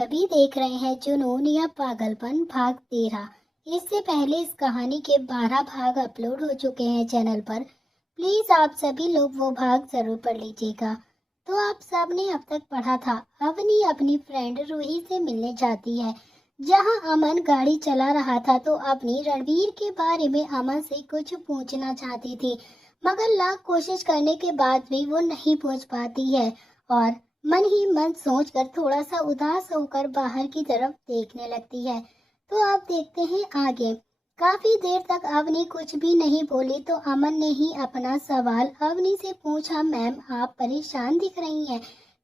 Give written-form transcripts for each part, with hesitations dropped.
अभी देख रहे हैं जुनून या पागलपन भाग 13। इससे पहले इस कहानी के 12 भाग अपलोड हो चुके हैं चैनल पर। प्लीज आप सभी लोग वो भाग जरूर पढ़ लीजिएगा। तो आप सबने अब तक पढ़ा था, अवनी अपनी फ्रेंड रूही से मिलने जाती है। जहां अमन गाड़ी चला रहा था तो अवनी रणवीर के बारे में अमन से कुछ पूछना चाहती थी, मगर लाख कोशिश करने के बाद भी वो नहीं पूछ पाती है और मन ही मन सोचकर थोड़ा सा उदास होकर बाहर की तरफ देखने लगती है। तो अब देखते हैं आगे। काफी देर तक अवनी कुछ भी नहीं बोली तो अमन ने ही अपना सवाल अवनी से पूछा, मैम आप परेशान दिख रही हैं,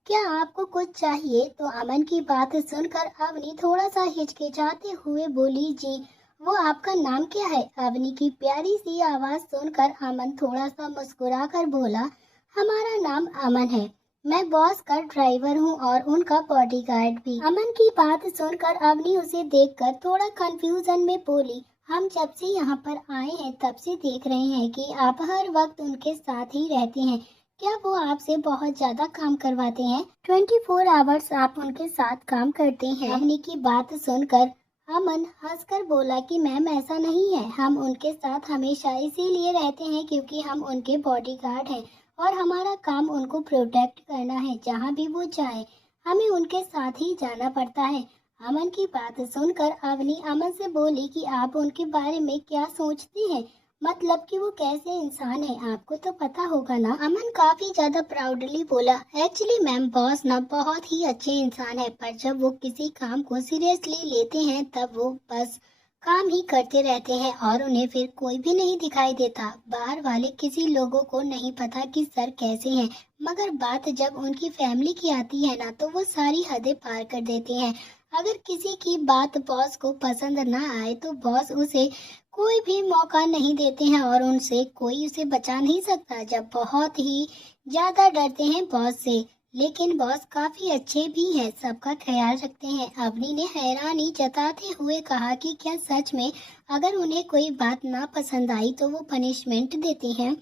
क्या आपको कुछ चाहिए? तो अमन की बात सुनकर अवनी थोड़ा सा हिचकिचाते हुए बोली, जी वो आपका नाम क्या है? अवनी की प्यारी सी आवाज सुनकर अमन थोड़ा सा मुस्कुराकर बोला, हमारा नाम अमन है, मैं बॉस का ड्राइवर हूँ और उनका बॉडीगार्ड भी। अमन की बात सुनकर अवनी उसे देखकर थोड़ा कंफ्यूजन में बोली, हम जब से यहाँ पर आए हैं तब से देख रहे हैं कि आप हर वक्त उनके साथ ही रहते हैं, क्या वो आपसे बहुत ज्यादा काम करवाते हैं? 24 आवर्स आप उनके साथ काम करते हैं? अवनी की बात सुनकर अमन हंसकर बोला कि मैम ऐसा नहीं है, हम उनके साथ हमेशा इसीलिए रहते हैं क्योंकि हम उनके बॉडीगार्ड हैं और हमारा काम उनको प्रोटेक्ट करना है। जहाँ भी वो जाए हमें उनके साथ ही जाना पड़ता है। अमन की बात सुनकर अवनी अमन से बोली कि आप उनके बारे में क्या सोचती हैं, मतलब कि वो कैसे इंसान है, आपको तो पता होगा ना। अमन काफी ज्यादा प्राउडली बोला, एक्चुअली मैम बॉस ना बहुत ही अच्छे इंसान है, पर जब वो किसी काम को सीरियसली लेते हैं तब वो बस काम ही करते रहते हैं और उन्हें फिर कोई भी नहीं दिखाई देता। बाहर वाले किसी लोगों को नहीं पता कि सर कैसे हैं, मगर बात जब उनकी फैमिली की आती है ना तो वो सारी हदें पार कर देते हैं। अगर किसी की बात बॉस को पसंद ना आए तो बॉस उसे कोई भी मौका नहीं देते हैं और उनसे कोई उसे बचा नहीं सकता। जब बहुत ही ज्यादा डरते हैं बॉस से, लेकिन बॉस काफी अच्छे भी हैं, सबका ख्याल रखते हैं। अवनी ने हैरानी जताते हुए कहा कि क्या सच में अगर उन्हें कोई बात ना पसंद आई तो वो पनिशमेंट देते हैं?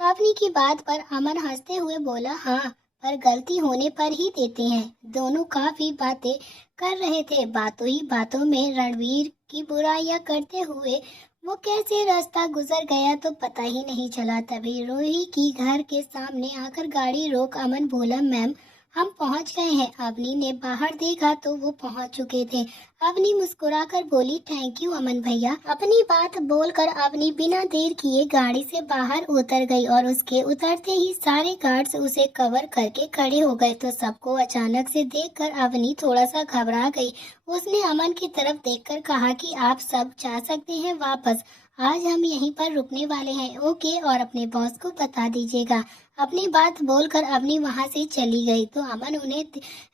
अवनी की बात पर अमन हंसते हुए बोला, हाँ पर गलती होने पर ही देते हैं। दोनों काफी बातें कर रहे थे, बातों ही बातों में रणवीर की बुराइयां करते हुए वो कैसे रास्ता गुजर गया तो पता ही नहीं चला। तभी रूही की घर के सामने आकर गाड़ी रोक अमन बोला, मैम हम पहुंच गए हैं। अवनी ने बाहर देखा तो वो पहुंच चुके थे। अवनी मुस्कुराकर बोली, थैंक यू अमन भैया। अपनी बात बोलकर अवनी बिना देर किए गाड़ी से बाहर उतर गई और उसके उतरते ही सारे गार्ड्स उसे कवर करके खड़े हो गए। तो सबको अचानक से देखकर अवनी थोड़ा सा घबरा गई। उसने अमन की तरफ देखकर कहा कि आप सब जा सकते हैं वापस, आज हम यहीं पर रुकने वाले हैं, ओके, और अपने बॉस को बता दीजिएगा। अपनी बात बोलकर अवनी वहां से चली गई तो अमन उन्हें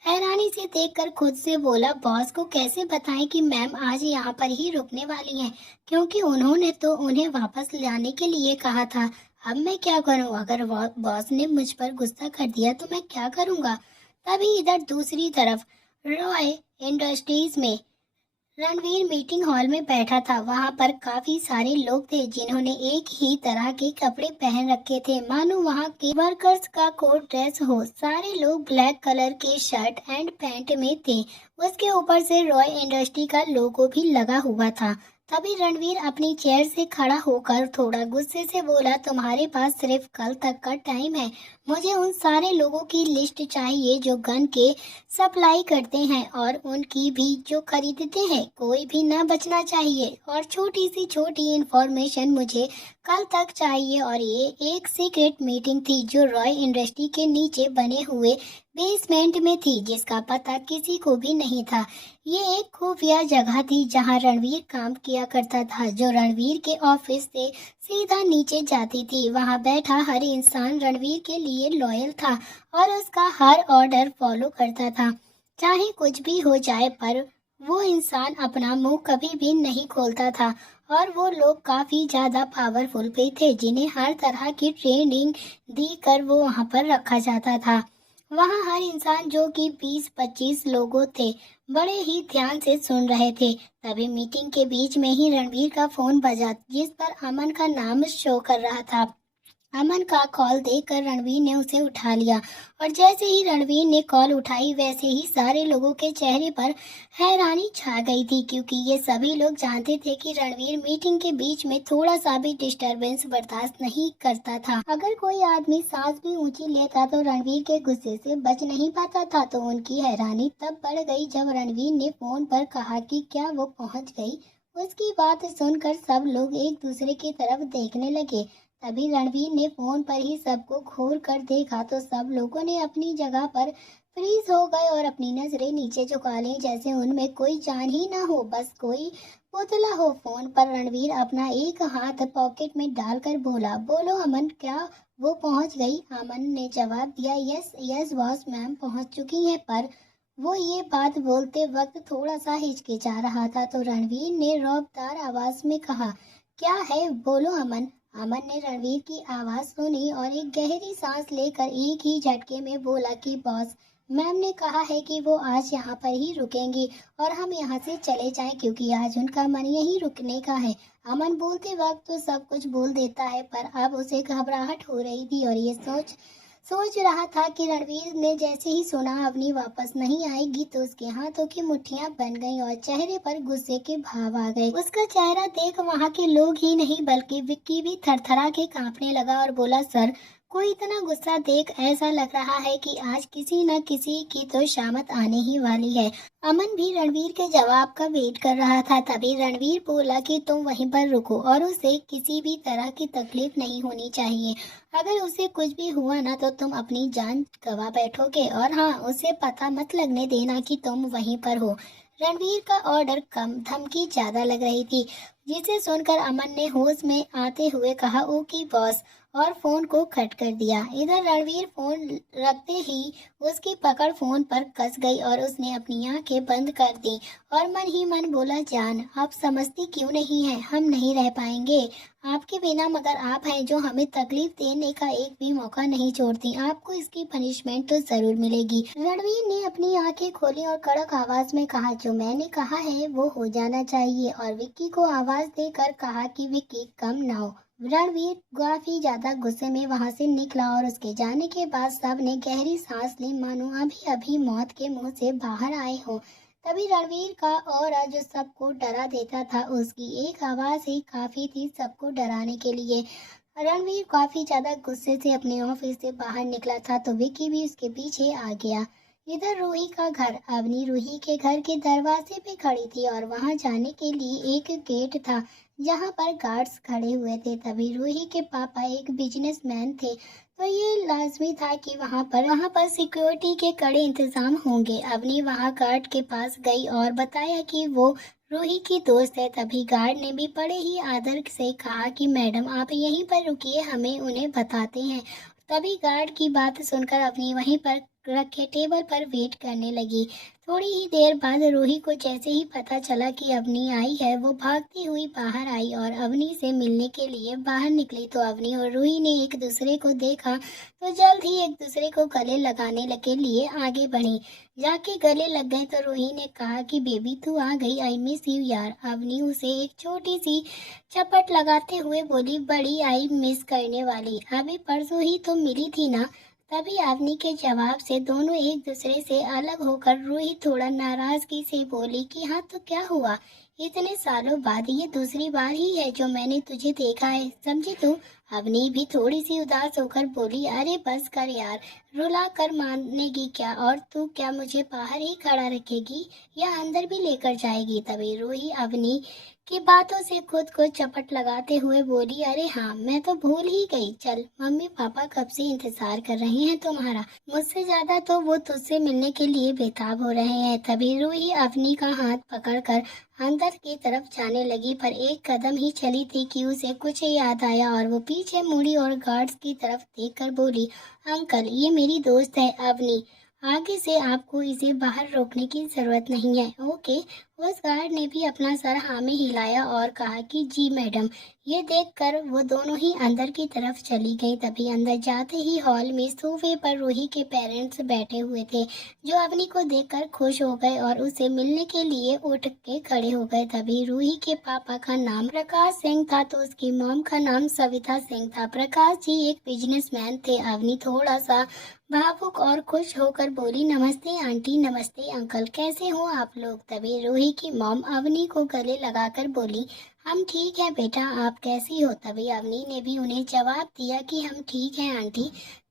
हैरानी से देखकर खुद से बोला, बॉस को कैसे बताएं कि मैम आज यहाँ पर ही रुकने वाली हैं, क्योंकि उन्होंने तो उन्हें वापस लाने के लिए कहा था। अब मैं क्या करूँ? अगर बॉस ने मुझ पर गुस्सा कर दिया तो मैं क्या करूँगा? तभी इधर दूसरी तरफ रॉय इंडस्ट्रीज में रणवीर मीटिंग हॉल में बैठा था। वहां पर काफी सारे लोग थे जिन्होंने एक ही तरह के कपड़े पहन रखे थे, मानो वहां के वर्कर्स का कोड ड्रेस हो। सारे लोग ब्लैक कलर के शर्ट एंड पैंट में थे, उसके ऊपर से रॉय इंडस्ट्री का लोगो भी लगा हुआ था। तभी रणवीर अपनी चेयर से खड़ा होकर थोड़ा गुस्से से बोला, तुम्हारे पास सिर्फ कल तक का टाइम है, मुझे उन सारे लोगों की लिस्ट चाहिए जो गन के सप्लाई करते हैं और उनकी भी जो खरीदते हैं, कोई भी ना बचना चाहिए। और छोटी सी छोटी इंफॉर्मेशन मुझे कल तक चाहिए। और ये एक सीक्रेट मीटिंग थी जो रॉय इंडस्ट्री के नीचे बने हुए बेसमेंट में थी, जिसका पता किसी को भी नहीं था। ये एक खुफिया जगह थी जहां रणवीर काम किया करता था, जो रणवीर के ऑफिस से सीधा नीचे जाती थी। वहां बैठा हर इंसान रणवीर के लिए लॉयल था और उसका हर ऑर्डर फॉलो करता था, चाहे कुछ भी हो जाए। पर वो इंसान अपना मुंह कभी भी नहीं खोलता था और वो लोग काफी ज्यादा पावरफुल भी थे, जिन्हें हर तरह की ट्रेनिंग दी कर वो वहां पर रखा जाता था। वहां हर इंसान, जो कि 20-25 लोगों थे, बड़े ही ध्यान से सुन रहे थे। तभी मीटिंग के बीच में ही रणवीर का फोन बजा, जिस पर अमन का नाम शो कर रहा था। अमन का कॉल देखकर रणवीर ने उसे उठा लिया और जैसे ही रणवीर ने कॉल उठाई वैसे ही सारे लोगों के चेहरे पर हैरानी छा गई थी, क्योंकि ये सभी लोग जानते थे कि रणवीर मीटिंग के बीच में थोड़ा सा भी डिस्टरबेंस बर्दाश्त नहीं करता था। अगर कोई आदमी सांस भी ऊंची लेता तो रणवीर के गुस्से से बच नहीं पाता था। तो उनकी हैरानी तब बढ़ गई जब रणवीर ने फोन पर कहा कि क्या वो पहुंच गई। उसकी बात सुनकर सब लोग एक दूसरे की तरफ देखने लगे। तभी रणवीर ने फोन पर ही सबको खोल कर देखा तो सब लोगों ने अपनी जगह पर फ्रीज हो गए और अपनी नजरें नीचे झुका ली, जैसे उनमें कोई जान ही ना हो, बस कोई पुतला हो। फोन पर रणवीर अपना एक हाथ पॉकेट में डालकर बोला, बोलो अमन, क्या वो पहुंच गई? अमन ने जवाब दिया, यस यस बॉस, मैम पहुंच चुकी है। पर वो ये बात बोलते वक्त थोड़ा सा हिचकिचा रहा था। तो रणवीर ने रौबदार आवाज में कहा, क्या है, बोलो अमन। अमन ने रणवीर की आवाज सुनी और एक गहरी सांस लेकर एक ही झटके में बोला कि बॉस, मैम ने कहा है कि वो आज यहाँ पर ही रुकेंगी और हम यहाँ से चले जाएं, क्योंकि आज उनका मन यहीं रुकने का है। अमन बोलते वक्त तो सब कुछ बोल देता है, पर अब उसे घबराहट हो रही थी और ये सोच रहा था कि रणवीर ने जैसे ही सुना अवनी वापस नहीं आएगी तो उसके हाथों की मुट्ठियां बन गईं और चेहरे पर गुस्से के भाव आ गए। उसका चेहरा देख वहां के लोग ही नहीं बल्कि विक्की भी थरथरा के कांपने लगा और बोला, सर, कोई इतना गुस्सा देख ऐसा लग रहा है कि आज किसी न किसी की तो शामत आने ही वाली है। अमन भी रणवीर के जवाब का वेट कर रहा था। तभी रणवीर बोला कि तुम वहीं पर रुको और उसे किसी भी तरह की तकलीफ नहीं होनी चाहिए। अगर उसे कुछ भी हुआ ना तो तुम अपनी जान गंवा बैठोगे, और हाँ, उसे पता मत लगने देना कि तुम वहीं पर हो। रणवीर का ऑर्डर कम, धमकी ज्यादा लग रही थी, जिसे सुनकर अमन ने होश में आते हुए कहा, ओके बॉस, और फोन को कट कर दिया। इधर रणवीर फोन रखते ही उसकी पकड़ फोन पर कस गई और उसने अपनी आंखें बंद कर दी और मन ही मन बोला, जान, आप समझती क्यों नहीं है, हम नहीं रह पाएंगे आपके बिना, मगर आप हैं जो हमें तकलीफ देने का एक भी मौका नहीं छोड़ती। आपको इसकी पनिशमेंट तो जरूर मिलेगी। रणवीर ने अपनी आंखें खोली और कड़क आवाज में कहा, जो मैंने कहा है वो हो जाना चाहिए, और विक्की को आवाज देकर कहा कि विक्की, कम नाउ। रणवीर काफी ज्यादा गुस्से में वहां से निकला और उसके जाने के बाद सब ने गहरी सांस ली, मानो अभी अभी मौत के मुंह से बाहर आए हो। तभी रणवीर का ऑरा जो सबको डरा देता था, उसकी एक आवाज ही काफी थी सबको डराने के लिए। रणवीर काफी ज्यादा गुस्से से अपने ऑफिस से बाहर निकला था तो विकी भी उसके पीछे आ गया। इधर रूही का घर, अवनी रूही के घर के दरवाजे पे खड़ी थी और वहां जाने के लिए एक गेट था जहां पर गार्ड्स खड़े हुए थे। तभी रूही के पापा एक बिजनेसमैन थे तो ये लाजमी था कि वहां पर सिक्योरिटी के कड़े इंतजाम होंगे। अवनी वहां गार्ड के पास गई और बताया कि वो रूही की दोस्त है। तभी गार्ड ने भी बड़े ही आदर से कहा कि मैडम, आप यहीं पर रुकिए, हमें उन्हें बताते हैं। तभी गार्ड की बात सुनकर अवनी वहीं पर रखे टेबल पर वेट करने लगी। थोड़ी ही देर बाद रूही को जैसे ही पता चला कि अवनी आई है, वो भागती हुई बाहर आई और अवनी से मिलने के लिए बाहर निकली। तो अवनी और रूही ने एक दूसरे को देखा तो जल्द ही एक दूसरे को गले लगाने के लिए आगे बढ़ी। जाके गले लग गए तो रूही ने कहा कि बेबी, तू आ गई, आई मिस यू यार। अवनी उसे एक छोटी सी चपट लगाते हुए बोली, बड़ी आई मिस करने वाली, अभी परसों ही तो मिली थी ना। तभी अवनी के जवाब से दोनों एक दूसरे से अलग होकर रूही थोड़ा नाराजगी से बोली कि हाँ, तो क्या हुआ, इतने सालों बाद ये दूसरी बार ही है जो मैंने तुझे देखा है, समझी तू? अवनी भी थोड़ी सी उदास होकर बोली, अरे बस कर यार, रुला कर मानेगी क्या? और तू क्या मुझे बाहर ही खड़ा रखेगी या अंदर भी लेकर जाएगी? तभी रूही अवनी की बातों से खुद को चपट लगाते हुए बोली, अरे हाँ, मैं तो भूल ही गई, चल, मम्मी पापा कब से इंतजार कर रहे हैं तुम्हारा, मुझसे ज्यादा तो वो तुझसे मिलने के लिए बेताब हो रहे हैं। तभी रूही अवनी का हाथ पकड़कर अंदर की तरफ जाने लगी, पर एक कदम ही चली थी कि उसे कुछ याद आया और वो पीछे मुड़ी और गार्ड्स की तरफ देखकर बोली, अंकल, ये मेरी दोस्त है अवनी। आगे से आपको इसे बाहर रोकने की ज़रूरत नहीं है। ओके। उस गार्ड ने भी अपना सर हाँ में हिलाया और कहा कि जी मैडम। ये देखकर वो दोनों ही अंदर की तरफ चली गई। तभी अंदर जाते ही हॉल में सोफे पर रूही के पेरेंट्स बैठे हुए थे, जो अवनी को देखकर खुश हो गए और उसे मिलने के लिए उठ के खड़े हो गए। तभी रूही के पापा का नाम प्रकाश सिंह था तो उसकी मॉम का नाम सविता सिंह था। प्रकाश जी एक बिजनेसमैन थे। अवनी थोड़ा सा भावुक और खुश होकर बोली, नमस्ते आंटी, नमस्ते अंकल, कैसे हो आप लोग। तभी रूही की मॉम अवनी को गले लगाकर बोली, हम ठीक हैं बेटा, आप कैसी हो। तभी अवनी ने भी उन्हें जवाब दिया कि हम ठीक हैं आंटी।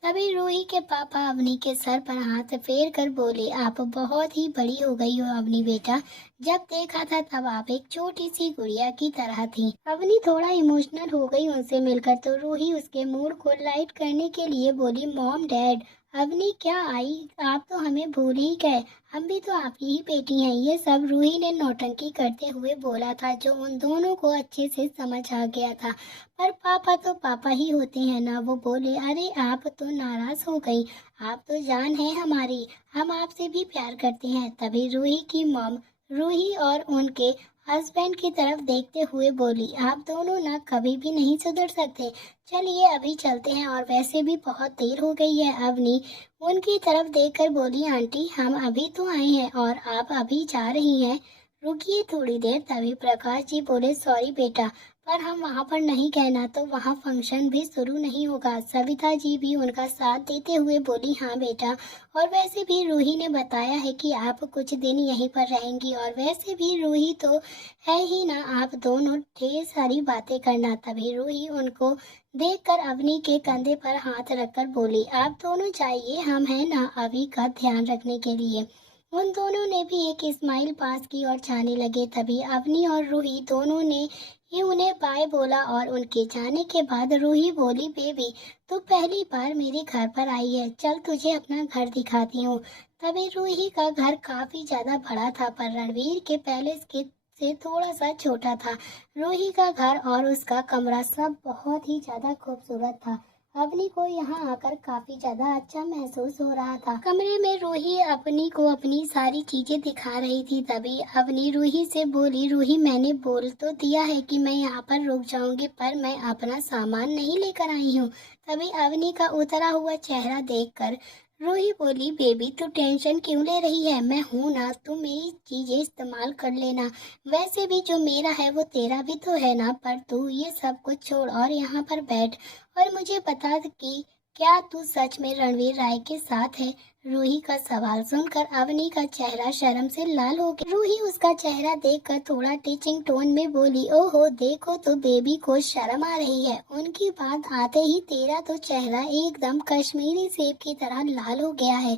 तभी रूही के पापा अवनी के सर पर हाथ फेर कर बोले, आप बहुत ही बड़ी हो गई हो अवनी बेटा, जब देखा था तब आप एक छोटी सी गुड़िया की तरह थी। अवनी थोड़ा इमोशनल हो गई उनसे मिलकर, तो रूही उसके मूड को लाइट करने के लिए बोली, मॉम डैड, अवनी क्या आई, आप तो हमें भूल ही गए, हम भी तो आपकी ही बेटी हैं। ये सब रूही ने नौटंकी करते हुए बोला था, जो उन दोनों को अच्छे से समझ आ गया था। पर पापा तो पापा ही होते हैं ना। वो बोले, अरे आप तो नाराज हो गई, आप तो जान है हमारी, हम आपसे भी प्यार करते हैं। तभी रूही की मॉम रूही और उनके हस्बैंड की तरफ देखते हुए बोली, आप दोनों ना कभी भी नहीं सुधर सकते, चलिए अभी चलते हैं, और वैसे भी बहुत देर हो गई है। अवनी उनकी तरफ देखकर बोली, आंटी हम अभी तो आए हैं और आप अभी जा रही हैं, रुकिए थोड़ी देर। तभी प्रकाश जी बोले, सॉरी बेटा, पर हम वहाँ पर नहीं गए ना तो वहाँ फंक्शन भी शुरू नहीं होगा। सविता जी भी उनका साथ देते हुए बोली, हाँ बेटा, और वैसे भी रूही ने बताया है कि आप कुछ दिन यहीं पर रहेंगी, और वैसे भी रूही तो है ही ना, आप दोनों ढेर सारी बातें करना। तभी रूही उनको देखकर अवनी के कंधे पर हाथ रखकर बोली, आप दोनों जाइए, हम हैं ना अभी का ध्यान रखने के लिए। उन दोनों ने भी एक स्माइल पास की और जाने लगे। तभी अवनी और रूही दोनों ने ही उन्हें बाय बोला, और उनके जाने के बाद रूही बोली, बेबी तू पहली बार मेरे घर पर आई है, चल तुझे अपना घर दिखाती हूँ। तभी रूही का घर काफी ज्यादा बड़ा था, पर रणवीर के पैलेस के से थोड़ा सा छोटा था। रूही का घर और उसका कमरा सब बहुत ही ज्यादा खूबसूरत था। अवनी को यहाँ आकर काफी ज्यादा अच्छा महसूस हो रहा था। कमरे में रूही अवनी को अपनी सारी चीजें दिखा रही थी। तभी अवनी रूही से बोली, रूही मैंने बोल तो दिया है कि मैं यहाँ पर रुक जाऊंगी, पर मैं अपना सामान नहीं लेकर आई हूँ। तभी अवनी का उतरा हुआ चेहरा देखकर रूही बोली, बेबी तू टेंशन क्यों ले रही है, मैं हूँ ना, तू मेरी चीजें इस्तेमाल कर लेना, वैसे भी जो मेरा है वो तेरा भी तो है ना। पर तू ये सब कुछ छोड़ और यहाँ पर बैठ और मुझे बता कि क्या तू सच में रणवीर राय के साथ है। रूही का सवाल सुनकर अवनी का चेहरा शर्म से लाल हो गया। रूही उसका चेहरा देखकर थोड़ा टीचिंग टोन में बोली, ओहो देखो तो बेबी को शर्म आ रही है। उनकी बात आते ही तेरा तो चेहरा एकदम कश्मीरी सेब की तरह लाल हो गया है।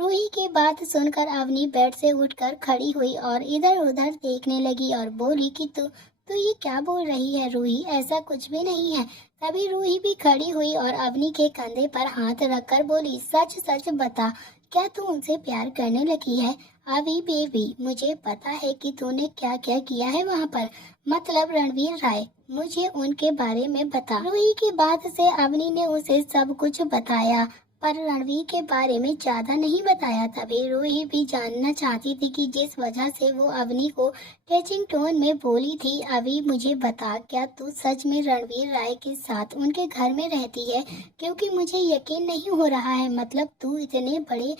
रूही की बात सुनकर अवनी बेड से उठकर खड़ी हुई और इधर उधर देखने लगी और बोली कि तू ये क्या बोल रही है रूही, ऐसा कुछ भी नहीं है। तभी रूही भी खड़ी हुई और अवनी के कंधे पर हाथ रखकर बोली, सच सच बता, क्या तू उनसे प्यार करने लगी है। अभी बेबी मुझे पता है कि तूने क्या क्या किया है वहाँ पर, मतलब रणवीर राय, मुझे उनके बारे में बता। रूही की बात से अवनी ने उसे सब कुछ बताया, पर रणवीर के बारे में ज्यादा नहीं बताया। तभी रूही भी जानना चाहती थी कि जिस वजह से वो अवनी को टचिंग टोन में बोली थी, अभी मुझे बता, क्या तू सच में रणवीर राय के साथ उनके घर में रहती है, क्योंकि मुझे यकीन नहीं हो रहा है, मतलब तू इतने बड़े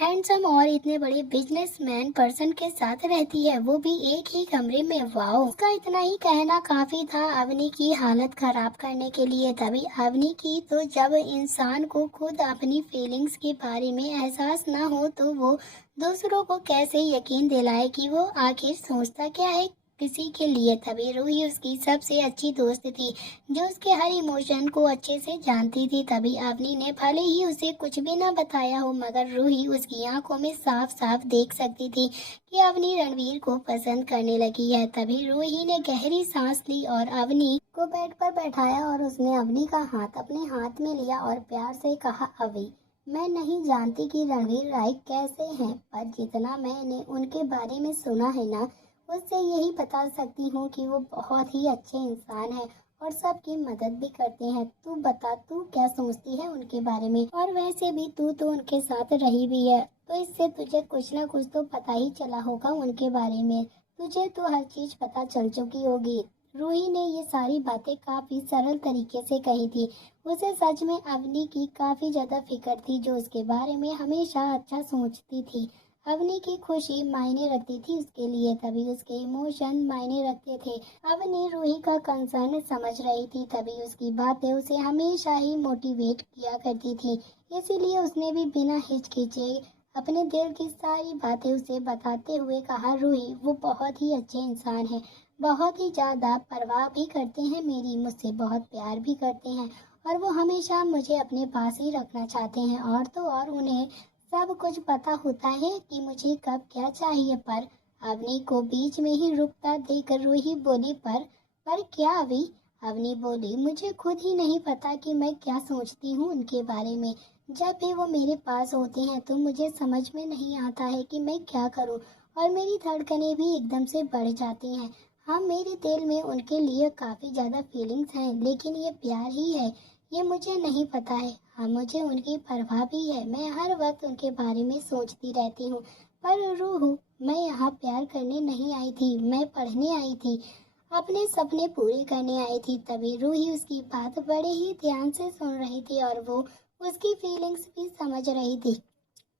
हैंडसम और इतने बड़े बिजनेसमैन पर्सन के साथ रहती है, वो भी एक ही कमरे में। वाओ, उसका इतना ही कहना काफी था अवनी की हालत खराब करने के लिए। तभी अवनी की तो जब इंसान को खुद अपनी फीलिंग्स के बारे में एहसास ना हो तो वो दूसरों को कैसे यकीन दिलाए कि वो आखिर सोचता क्या है किसी के लिए। तभी रूही उसकी सबसे अच्छी दोस्त थी, जो उसके हर इमोशन को अच्छे से जानती थी। तभी अवनी ने भले ही उसे कुछ भी न बताया हो, मगर रूही उसकी आंखों में साफ साफ देख सकती थी कि अवनी रणवीर को पसंद करने लगी है। तभी रूही ने गहरी सांस ली और अवनी को बेड पर बैठाया और उसने अवनी का हाथ अपने हाथ में लिया और प्यार से कहा, अवनी मैं नहीं जानती कि रणवीर राय कैसे हैं, पर जितना मैंने उनके बारे में सुना है ना, उससे यही बता सकती हूँ कि वो बहुत ही अच्छे इंसान हैं और सबकी मदद भी करते हैं। तू बता, तू क्या सोचती है उनके बारे में? और वैसे भी तू तो उनके साथ रही भी है, तो इससे तुझे कुछ ना कुछ तो पता ही चला होगा उनके बारे में। तुझे तो हर चीज पता चल चुकी होगी। रूही ने ये सारी बातें काफी सरल तरीके से कही थी। उसे सच में अवनी की काफी ज्यादा फिक्र थी, जो उसके बारे में हमेशा अच्छा सोचती थी। अवनी की खुशी मायने रखती थी उसके लिए, तभी उसके इमोशन मायने रखते थे। अवनी रूही का कंसर्न समझ रही थी, तभी उसकी बातें उसे हमेशा ही मोटिवेट किया करती थी। इसीलिए उसने भी बिना हिचकिचे अपने दिल की सारी बातें उसे बताते हुए कहा, रूही वो बहुत ही अच्छे इंसान हैं, बहुत ही ज्यादा परवाह भी करते हैं मेरी, मुझसे बहुत प्यार भी करते हैं और वो हमेशा मुझे अपने पास ही रखना चाहते हैं। और तो और उन्हें सब कुछ पता होता है कि मुझे कब क्या चाहिए। पर अवनी को बीच में ही रुकता देकर रूही बोली, पर क्या अभी? अवनी बोली, मुझे खुद ही नहीं पता कि मैं क्या सोचती हूँ उनके बारे में। जब भी वो मेरे पास होते हैं तो मुझे समझ में नहीं आता है कि मैं क्या करूँ, और मेरी धड़कनें भी एकदम से बढ़ जाती हैं। हाँ, मेरे दिल में उनके लिए काफ़ी ज़्यादा फीलिंग्स हैं, लेकिन ये प्यार ही है ये मुझे नहीं पता है। हाँ, मुझे उनकी परवाह भी है, मैं हर वक्त उनके बारे में सोचती रहती हूँ। पर रूह, मैं यहाँ प्यार करने नहीं आई थी, मैं पढ़ने आई थी, अपने सपने पूरे करने आई थी। तभी रूही उसकी बात बड़े ही ध्यान से सुन रही थी और वो उसकी फीलिंग्स भी समझ रही थी।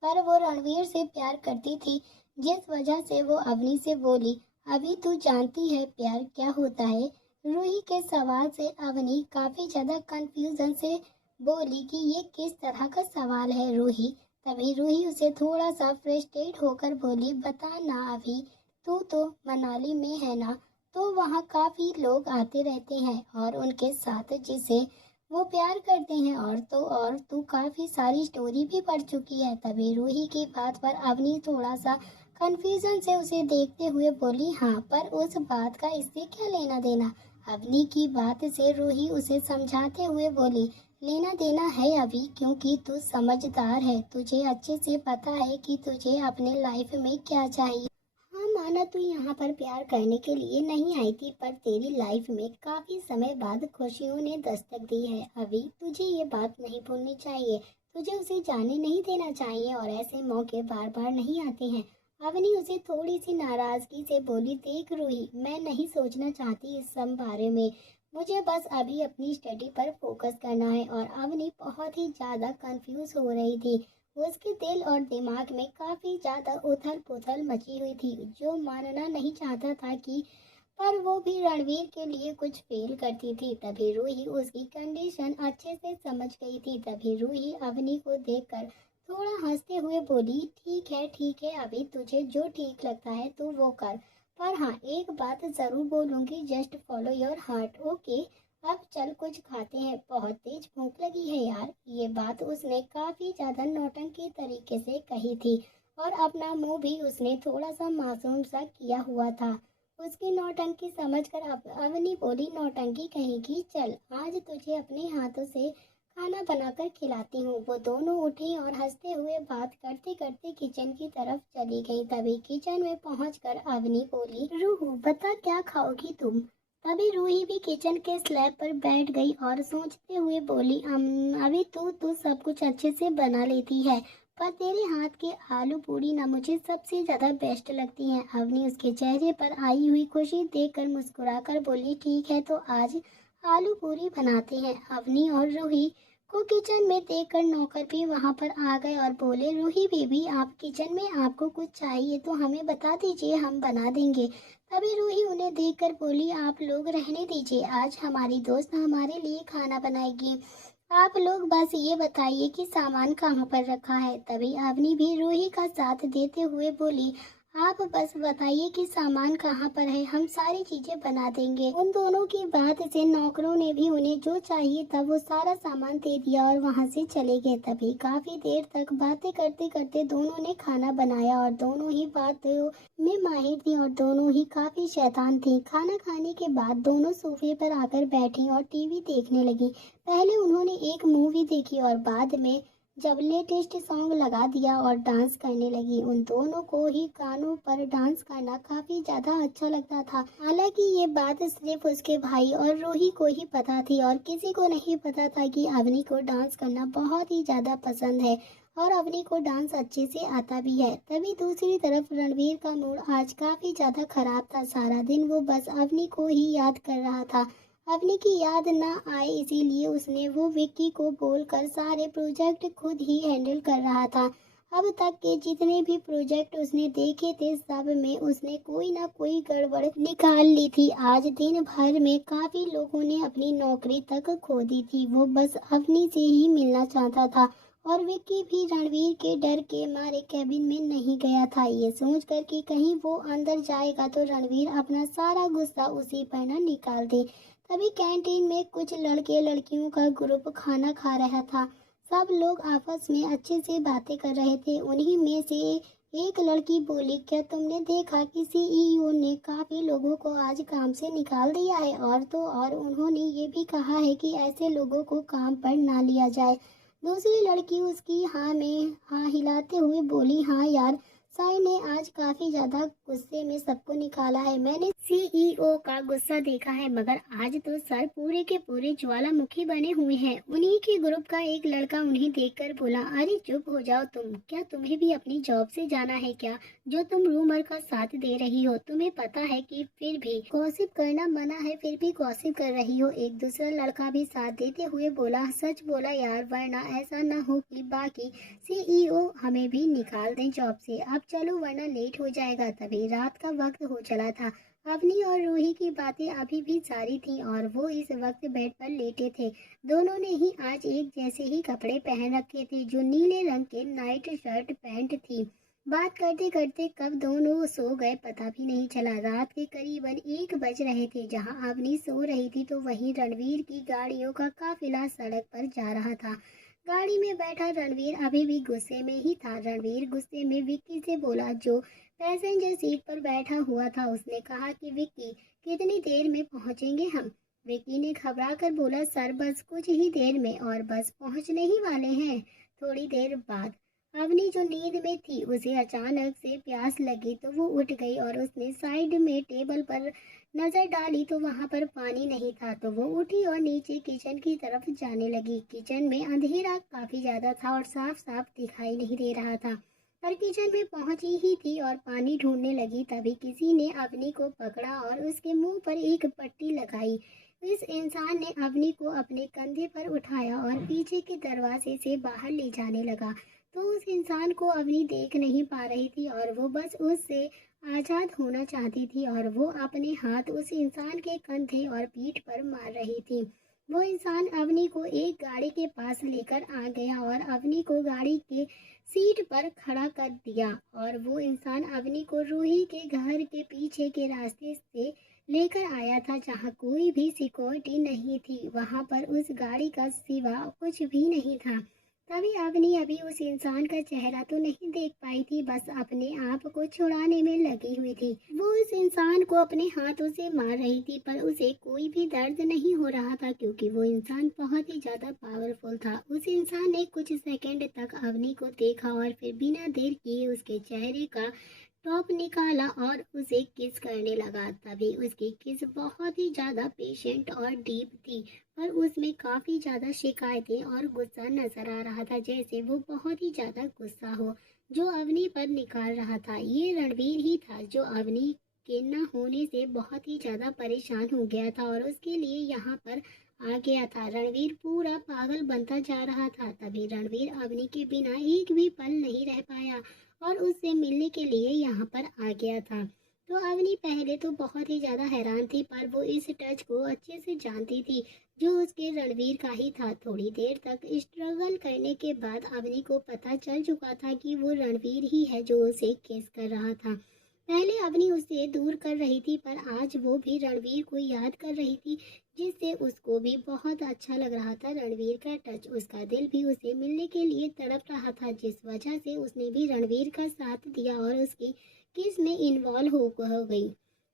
पर वो रणवीर से प्यार करती थी, जिस वजह से वो अवनी से बोली, अभी तू जानती है प्यार क्या होता है? रूही के सवाल से अवनी काफी ज्यादा कंफ्यूजन से बोली कि ये किस तरह का सवाल है रूही। तभी रूही उसे थोड़ा सा फ्रस्ट्रेट होकर बोली, बता ना अभी, तू तो मनाली में है ना, तो वहाँ काफी लोग आते रहते हैं और उनके साथ जिसे वो प्यार करते हैं, और तो और तू काफी सारी स्टोरी भी पढ़ चुकी है। तभी रूही की बात पर अवनी थोड़ा सा कंफ्यूजन से उसे देखते हुए बोली, हाँ पर उस बात का इससे क्या लेना देना? अवनी की बात से रूही उसे समझाते हुए बोली, लेना देना है अभी, क्योंकि तू समझदार है, तुझे अच्छे से पता है कि तुझे अपने लाइफ में क्या चाहिए। हाँ, माना तू यहाँ पर प्यार करने के लिए नहीं आई थी, पर तेरी लाइफ में काफी समय बाद खुशियों ने दस्तक दी है। अभी तुझे ये बात नहीं भूलनी चाहिए, तुझे उसे जाने नहीं देना चाहिए, और ऐसे मौके बार बार नहीं आते हैं। अवनी उसे थोड़ी सी नाराजगी से बोली, देख रूही, मैं नहीं सोचना चाहती इस सब बारे में, मुझे बस अभी अपनी स्टडी पर फोकस करना है। और अवनी बहुत ही ज्यादा कंफ्यूज हो रही थी, उसके दिल और दिमाग में काफी ज्यादा उथल पुथल मची हुई थी, जो मानना नहीं चाहता था कि पर वो भी रणवीर के लिए कुछ फील करती थी। तभी रूही उसकी कंडीशन अच्छे से समझ गई थी। तभी रूही अवनी को देखकर थोड़ा हंसते हुए बोली, ठीक है अभी, तुझे जो ठीक लगता है तू वो कर, पर हाँ एक बात जरूर बोलूंगी, just follow your heart, okay? अब चल कुछ खाते हैं, बहुत तेज भूख लगी है यार। ये बात उसने काफी ज्यादा नौटंकी तरीके से कही थी, और अपना मुंह भी उसने थोड़ा सा मासूम सा किया हुआ था। उसकी नौटंकी समझकर अवनी बोली, नौटंकी कहेगी, चल आज तुझे अपने हाथों से खाना बनाकर खिलाती हूँ। वो दोनों उठी और हंसते हुए बात करते करते किचन की तरफ चली गई। तभी किचन में पहुंचकर अवनी बोली, रूह बता क्या खाओगी तुम? तभी रूही भी किचन के स्लैब पर बैठ गई और सोचते हुए बोली, अभी तू सब कुछ अच्छे से बना लेती है, पर तेरे हाथ के आलू पूरी ना मुझे सबसे ज्यादा बेस्ट लगती हैं। अवनी उसके चेहरे पर आई हुई खुशी देखकर मुस्कुराकर बोली, ठीक है तो आज आलू पूरी बनाते हैं। अवनी और रूही को किचन में देखकर नौकर भी वहां पर आ गए और बोले, रूही बेबी आप किचन में, आपको कुछ चाहिए तो हमें बता दीजिए, हम बना देंगे। तभी रूही उन्हें देखकर बोली, आप लोग रहने दीजिए, आज हमारी दोस्त हमारे लिए खाना बनाएगी, आप लोग बस ये बताइए कि सामान कहाँ पर रखा है। तभी अवनी भी रूही का साथ देते हुए बोली, आप बस बताइए कि सामान कहाँ पर है, हम सारी चीजें बना देंगे। उन दोनों की बात से नौकरों ने भी उन्हें जो चाहिए था वो सारा सामान दे दिया और वहां से चले गए। तभी काफी देर तक बातें करते करते दोनों ने खाना बनाया, और दोनों ही बातों में माहिर थी और दोनों ही काफी शैतान थी। खाना खाने के बाद दोनों सोफे पर आकर बैठी और टीवी देखने लगी। पहले उन्होंने एक मूवी देखी और बाद में जब लेटेस्ट सॉन्ग लगा दिया और डांस करने लगी। उन दोनों को ही गानों पर डांस करना काफी ज्यादा अच्छा लगता था। हालांकि ये बात सिर्फ उसके भाई और रूही को ही पता थी और किसी को नहीं पता था कि अवनी को डांस करना बहुत ही ज्यादा पसंद है और अवनी को डांस अच्छे से आता भी है। तभी दूसरी तरफ रणवीर का मूड आज काफी ज्यादा खराब था। सारा दिन वो बस अवनी को ही याद कर रहा था। अवनी की याद न आए इसीलिए उसने वो विक्की को बोलकर सारे प्रोजेक्ट खुद ही हैंडल कर रहा था। अब तक के जितने भी प्रोजेक्ट उसने देखे थे सब में उसने कोई ना कोई गड़बड़ निकाल ली थी। आज दिन भर में काफी लोगों ने अपनी नौकरी तक खो दी थी। वो बस अवनी से ही मिलना चाहता था और विक्की भी रणवीर के डर के मारे कैबिन में नहीं गया था, ये सोचकर कि कहीं वो अंदर जाएगा तो रणवीर अपना सारा गुस्सा उसी पर न निकाल दे। तभी कैंटीन में कुछ लड़के लड़कियों का ग्रुप खाना खा रहा था। सब लोग आपस में अच्छे से बातें कर रहे थे। उन्हीं में से एक लड़की बोली, क्या तुमने देखा कि सीईओ ने काफी लोगों को आज काम से निकाल दिया है? और तो और उन्होंने ये भी कहा है कि ऐसे लोगों को काम पर ना लिया जाए। दूसरी लड़की उसकी हाँ में हाँ हिलाते हुए बोली, हाँ यार, सर ने आज काफी ज्यादा गुस्से में सबको निकाला है। मैंने सीईओ का गुस्सा देखा है, मगर आज तो सर पूरे के पूरे ज्वालामुखी बने हुए हैं। उन्हीं के ग्रुप का एक लड़का उन्हें देखकर बोला, अरे चुप हो जाओ तुम, क्या तुम्हें भी अपनी जॉब से जाना है क्या, जो तुम रूमर का साथ दे रही हो? तुम्हें पता है कि फिर भी गॉसिप करना मना है, फिर भी गॉसिप कर रही हो। एक दूसरा लड़का भी साथ देते हुए बोला, सच बोला यार, वरना ऐसा न हो कि बाकी सीईओ हमें भी निकाल दें जॉब से। अब चलो वरना लेट हो जाएगा। तभी रात का वक्त हो चला था। अवनी और रूही की बातें अभी भी जारी थीं और वो इस वक्त बेड पर लेटे थे। दोनों ने ही आज एक जैसे ही कपड़े पहन रखे थे, जो नीले रंग के नाइट शर्ट पैंट थी। बात करते करते कब दोनों सो गए पता भी नहीं चला। रात के करीबन 1 बज रहे थे। जहां अवनी सो रही थी तो वहीं रणवीर की गाड़ियों का काफिला सड़क पर जा रहा था। गाड़ी में बैठा रणवीर अभी भी गुस्से में ही था। रणवीर गुस्से में विक्की से बोला, जो पैसेंजर सीट पर बैठा हुआ था। उसने कहा कि विक्की, कितनी देर में पहुंचेंगे हम? विक्की ने घबरा कर बोला, सर बस कुछ ही देर में, और बस पहुंचने ही वाले हैं। थोड़ी देर बाद अवनी जो नींद में थी उसे अचानक से प्यास लगी तो वो उठ गई और उसने साइड में टेबल पर नजर डाली तो वहां पर पानी नहीं था। तो वो उठी और नीचे किचन की तरफ जाने लगी। किचन में अंधेरा काफी ज्यादा था और साफ साफ दिखाई नहीं दे रहा था, पर किचन में पहुंची ही थी और पानी ढूंढने लगी। तभी किसी ने अवनी को पकड़ा और उसके मुंह पर एक पट्टी लगाई। इस इंसान ने अवनी को अपने कंधे पर उठाया और पीछे के दरवाजे से बाहर ले जाने लगा। तो उस इंसान को अवनी देख नहीं पा रही थी और वो बस उससे आजाद होना चाहती थी और वो अपने हाथ उस इंसान के कंधे और पीठ पर मार रही थी। वो इंसान अवनी को एक गाड़ी के पास लेकर आ गया और अवनी को गाड़ी के सीट पर खड़ा कर दिया और वो इंसान अवनी को रूही के घर के पीछे के रास्ते से लेकर आया था, जहाँ कोई भी सिक्योरिटी नहीं थी। वहां पर उस गाड़ी का सिवा कुछ भी नहीं था। तभी अवनी अभी उस इंसान का चेहरा तो नहीं देख पाई थी, बस अपने आप को छुड़ाने में लगी हुई थी। वो उस इंसान को अपने हाथों से मार रही थी, पर उसे कोई भी दर्द नहीं हो रहा था क्योंकि वो इंसान बहुत ही ज्यादा पावरफुल था। उस इंसान ने कुछ सेकंड तक अवनी को देखा और फिर बिना देर किए उसके चेहरे का टॉप निकाला और उसे किस करने लगा। तभी उसकी किस बहुत ही ज्यादा पेशेंट और डीप थी, पर उसमें काफी ज्यादा शिकायतें और गुस्सा नजर आ रहा था, जैसे वो बहुत ही ज्यादा गुस्सा हो जो अवनी पर निकाल रहा था। ये रणवीर ही था जो अवनी के न होने से बहुत ही ज्यादा परेशान हो गया था और उसके लिए यहाँ पर आ गया था। रणवीर पूरा पागल बनता जा रहा था। तभी रणवीर अवनी के बिना एक भी पल नहीं रह पाया और उससे मिलने के लिए यहाँ पर आ गया था। तो अवनी पहले तो बहुत ही ज्यादा हैरान थी, पर वो इस टच को अच्छे से जानती थी जो उसके रणवीर का ही था। थोड़ी देर तक स्ट्रगल करने के बाद अवनी को पता चल चुका था कि वो रणवीर ही है जो उसे किस कर रहा था। पहले अवनी उसे दूर कर रही थी, पर आज वो भी रणवीर को याद कर रही थी, जिससे उसको भी बहुत अच्छा लग रहा था रणवीर का टच। उसका दिल भी उसे मिलने के लिए तड़प रहा था, जिस वजह से उसने भी रणवीर का साथ दिया और उसकी किस में इन्वॉल्व हो गई।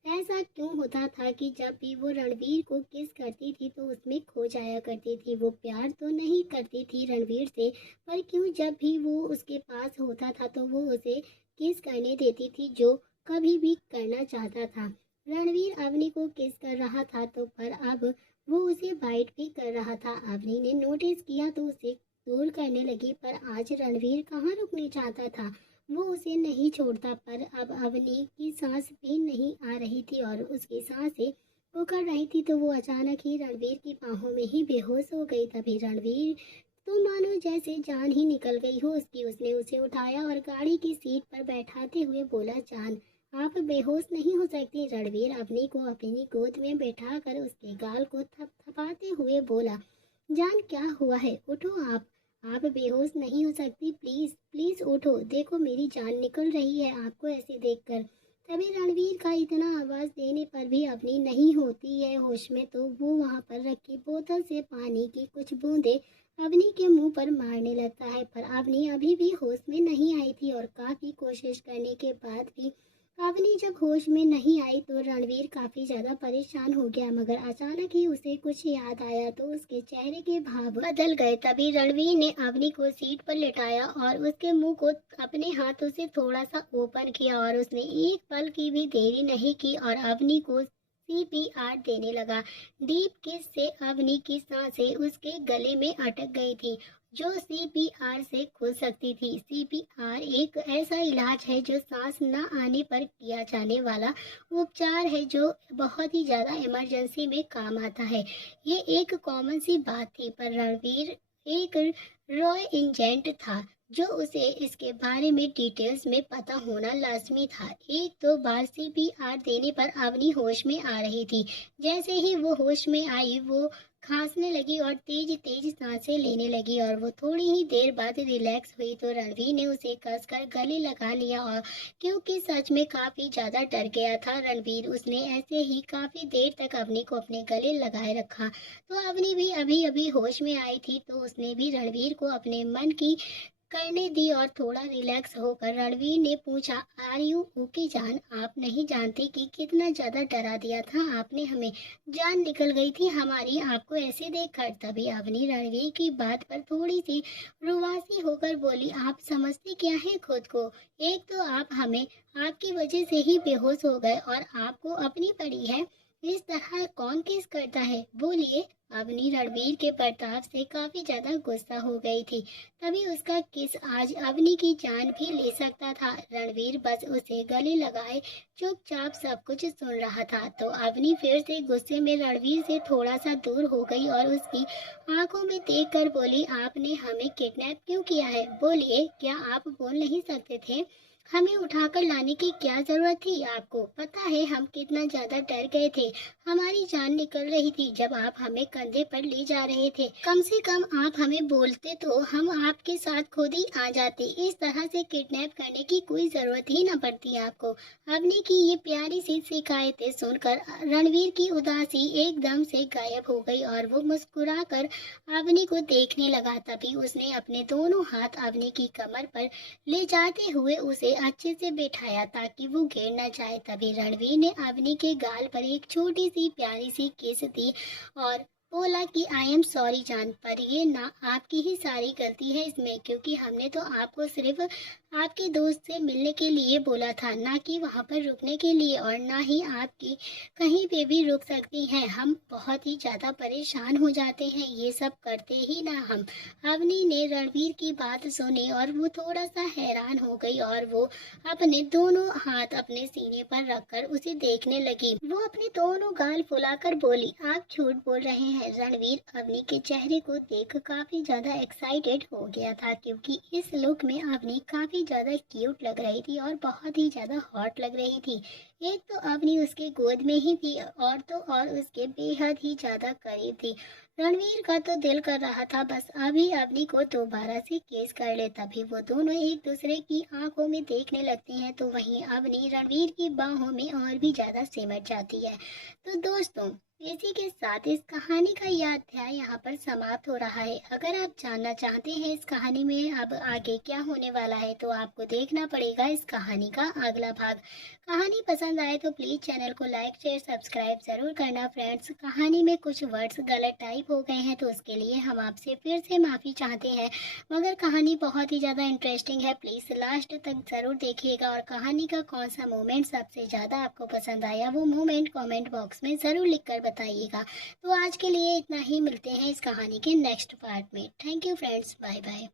ऐसा क्यों होता था कि जब भी वो रणवीर को किस करती थी तो उसमें खो जाया करती थी। वो प्यार तो नहीं करती थी रणवीर से, पर क्यों जब भी वो उसके पास होता था तो वो उसे किस करने देती थी जो कभी भी करना चाहता था। रणवीर अवनी को किस कर रहा था तो पर अब वो उसे बाइट भी कर रहा था। अवनी ने नोटिस किया तो उसे दूर करने लगी, पर आज रणवीर कहाँ रुकने चाहता था। वो उसे नहीं छोड़ता, पर अब अवनी की सांस भी नहीं आ रही थी और उसकी सांसें उखड़ रही थी तो वो अचानक ही रणवीर की बाहों में ही बेहोश हो गई। तभी रणवीर तो मानो जैसे जान ही निकल गई हो उसकी। उसने उसे उठाया और गाड़ी की सीट पर बैठाते हुए बोला, जान आप बेहोश नहीं हो सकती। रणवीर अवनी को अपनी गोद में बैठाकर उसके गाल को थपथपाते हुए बोला, जान क्या हुआ है, उठो आप बेहोश नहीं हो सकती, प्लीज प्लीज उठो, देखो मेरी जान निकल रही है आपको ऐसे देखकर। तभी रणवीर का इतना आवाज देने पर भी अवनी नहीं होती है होश में तो वो वहां पर रखी बोतल से पानी की कुछ बूंदे अवनी के मुंह पर मारने लगता है। पर अवनी अभी भी होश में नहीं आई थी और काफी कोशिश करने के बाद भी अवनी जब होश में नहीं आई तो रणवीर काफी ज्यादा परेशान हो गया, मगर अचानक ही उसे कुछ याद आया तो उसके चेहरे के भाव बदल गए। तभी रणवीर ने अवनी को सीट पर लेटाया और उसके मुंह को अपने हाथों से थोड़ा सा ओपन किया और उसने एक पल की भी देरी नहीं की और अवनी को सीपीआर देने लगा। डीप किस से अवनी की सांसें उसके गले में अटक गई थी जो सीपीआर से खुल सकती थी। सीपीआर एक ऐसा इलाज है जो सांस न आने पर किया जाने वाला उपचार है जो बहुत ही ज्यादा इमरजेंसी में काम आता है। ये एक कॉमन सी बात थी, पर रणवीर एक रॉय एजेंट था जो उसे इसके बारे में डिटेल्स में पता होना लाजमी था। एक दो बार सीपीआर देने पर अवनी होश में आ रही थी। जैसे ही वो होश में आई वो खांसने लगी और तेज तेज सांसें लेने लगी और वो थोड़ी ही देर बाद रिलैक्स हुई तो रणवीर ने उसे कसकर गले लगा लिया और क्योंकि सच में काफी ज्यादा डर गया था रणवीर, उसने ऐसे ही काफी देर तक अवनी को अपने गले लगाए रखा। तो अवनी भी अभी अभी होश में आई थी तो उसने भी रणवीर को अपने मन की करने दी और थोड़ा रिलैक्स होकर रणवीर ने पूछा, आर यू ओके जान, आप नहीं जानती कि कितना ज्यादा डरा दिया था आपने हमें, जान निकल गई थी हमारी आपको ऐसे देखकर। तभी अवनी रणवीर की बात पर थोड़ी सी रुआसी होकर बोली, आप समझते क्या है खुद को, एक तो आप हमें आपकी वजह से ही बेहोश हो गए और आपको अपनी पड़ी है, इस तरह कौन किस करता है, बोलिए। अवनी रणवीर के बर्ताव से काफी ज्यादा गुस्सा हो गई थी। तभी उसका किस आज अवनी की जान भी ले सकता था। रणवीर बस उसे गले लगाए चुपचाप सब कुछ सुन रहा था तो अवनी फिर से गुस्से में रणवीर से थोड़ा सा दूर हो गई और उसकी आंखों में देख कर बोली, आपने हमें किडनैप क्यों किया है, बोलिए, क्या आप बोल नहीं सकते थे, हमें उठाकर लाने की क्या जरूरत थी आपको, पता है हम कितना ज्यादा डर गए थे, हमारी जान निकल रही थी जब आप हमें कंधे पर ले जा रहे थे, कम से कम आप हमें बोलते तो हम आपके साथ खुद ही आ जाते, इस तरह से किडनैप करने की कोई जरूरत ही न पड़ती आपको। अवनी की ये प्यारी सी शिकायतें सुनकर रणवीर की उदासी एकदम से गायब हो गई और वो मुस्कुराकर अवनी को देखने लगा। तभी उसने अपने दोनों हाथ अवनी की कमर पर ले जाते हुए उसे अच्छे से बैठाया ताकि वो गिर न जाए। तभी रणवीर ने अवनी के गाल पर एक छोटी सी प्यारी सी किस दी और बोला कि आई एम सॉरी जान, पर ये ना आपकी ही सारी गलती है इसमें, क्योंकि हमने तो आपको सिर्फ आपके दोस्त से मिलने के लिए बोला था, ना कि वहाँ पर रुकने के लिए, और ना ही आपकी कहीं पे भी रुक सकती हैं, हम बहुत ही ज्यादा परेशान हो जाते हैं ये सब करते ही ना हम। अवनी ने रणवीर की बात सुनी और वो थोड़ा सा हैरान हो गई और वो अपने दोनों हाथ अपने सीने पर रखकर उसे देखने लगी। वो अपने दोनों गाल फुलाकर बोली, आप झूठ बोल रहे हैं। रणवीर अवनी के चेहरे को देख काफी ज्यादा एक्साइटेड हो गया था क्योंकि इस लुक में अवनी काफी ज्यादा क्यूट लग रही थी और बहुत ही ज्यादा हॉट लग रही थी। एक तो अवनी उसके गोद में ही थी और तो और उसके बेहद ही ज्यादा करीब थी। रणवीर का तो दिल कर रहा था बस अभी अवनी को दोबारा से केस कर ले। तभी वो दोनों एक दूसरे की आंखों में देखने लगते हैं तो वहीं अवनी रणवीर की बाहों में और भी ज्यादा सिमट जाती है। तो दोस्तों, इसी के साथ इस कहानी का यह अध्याय यहाँ पर समाप्त हो रहा है। अगर आप जानना चाहते हैं इस कहानी में अब आगे क्या होने वाला है तो आपको देखना पड़ेगा इस कहानी का अगला भाग। कहानी पसंद पसंद आए तो प्लीज़ चैनल को लाइक शेयर सब्सक्राइब ज़रूर करना फ्रेंड्स। कहानी में कुछ वर्ड्स गलत टाइप हो गए हैं तो उसके लिए हम आपसे फिर से माफ़ी चाहते हैं, मगर कहानी बहुत ही ज़्यादा इंटरेस्टिंग है। प्लीज़ लास्ट तक ज़रूर देखिएगा और कहानी का कौन सा मोमेंट सबसे ज़्यादा आपको पसंद आया वो मोमेंट कमेंट बॉक्स में ज़रूर लिख कर बताइएगा। तो आज के लिए इतना ही, मिलते हैं इस कहानी के नेक्स्ट पार्ट में। Thank you friends, bye bye.